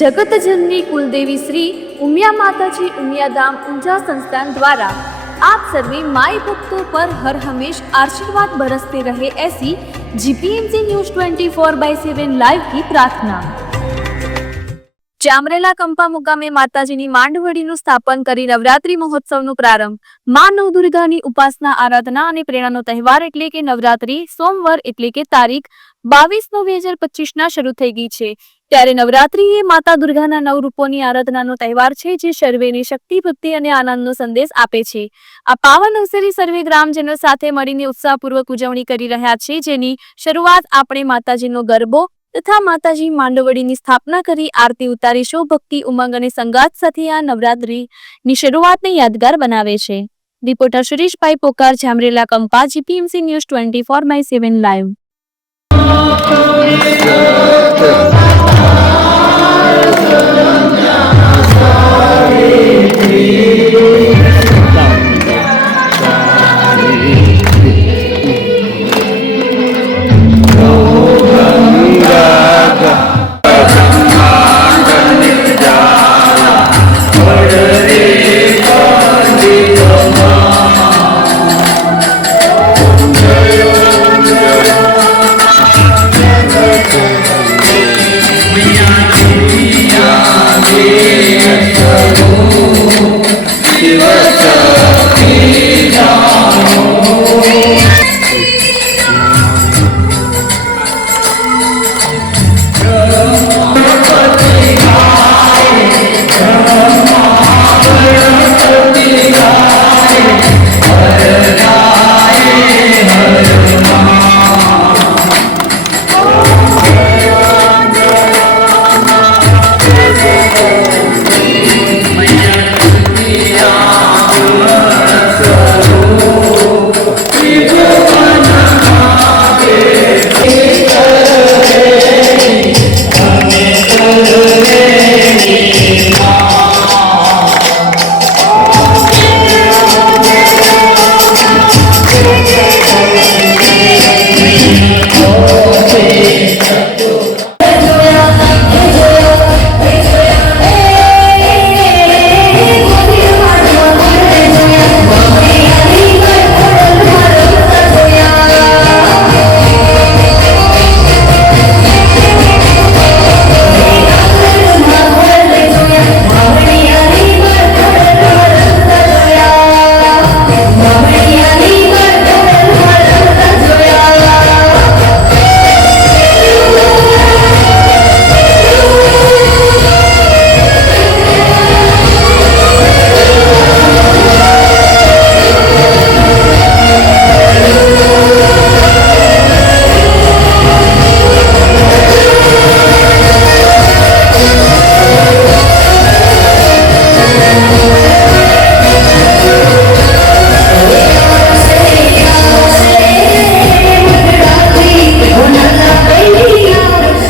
જગતજનની કુલદેવી શ્રી ઉમિયા માતાજી ઉમિયાધામ ઊંઝા સંસ્થાન દ્વારા આપ સર્વે માય ભક્તો પર હર હંમેશ આશીર્વાદ બરસતે રહે AC GPMC news twenty four by seven live કી પ્રાર્થના. જામરેલા કંપા મુકામે માતાજીની માંડવડીનું સ્થાપન કરી નવરાત્રી મહોત્સવનો પ્રારંભ. માં નવદુર્ગાની ઉપાસના, આરાધના અને પ્રેરણાનો તહેવાર એટલે કે નવરાત્રી, સોમવાર એટલે કે તારીખ બાવીસ નવ બે હજાર પચીસના શરૂ થઈ ગઈ છે. ત્યારે નવરાત્રી એ માતા દુર્ગાના નવ રૂપોની આરાધનાનો તહેવાર છે, જે સર્વેને શક્તિ, ભક્તિ અને આનંદનો સંદેશ આપે છે. આ પાવન અવસરે સર્વે ગ્રામજનો સાથે મળીને ઉત્સાહપૂર્વક ઉજવણી કરી રહ્યા છે, જેની શરૂઆત આપણે માતાજીનો ગરબો તથા માતાજી માંડવડીની સ્થાપના કરી આરતી ઉતારી શોભક્તિ ઉમંગ અને સંગાત સાથે આ નવરાત્રીની શરૂઆતને યાદગાર બનાવે છે. Reporter Sureshbhai Pokar, Jamrela Kampa, GPMC news twenty four by seven live. Oh,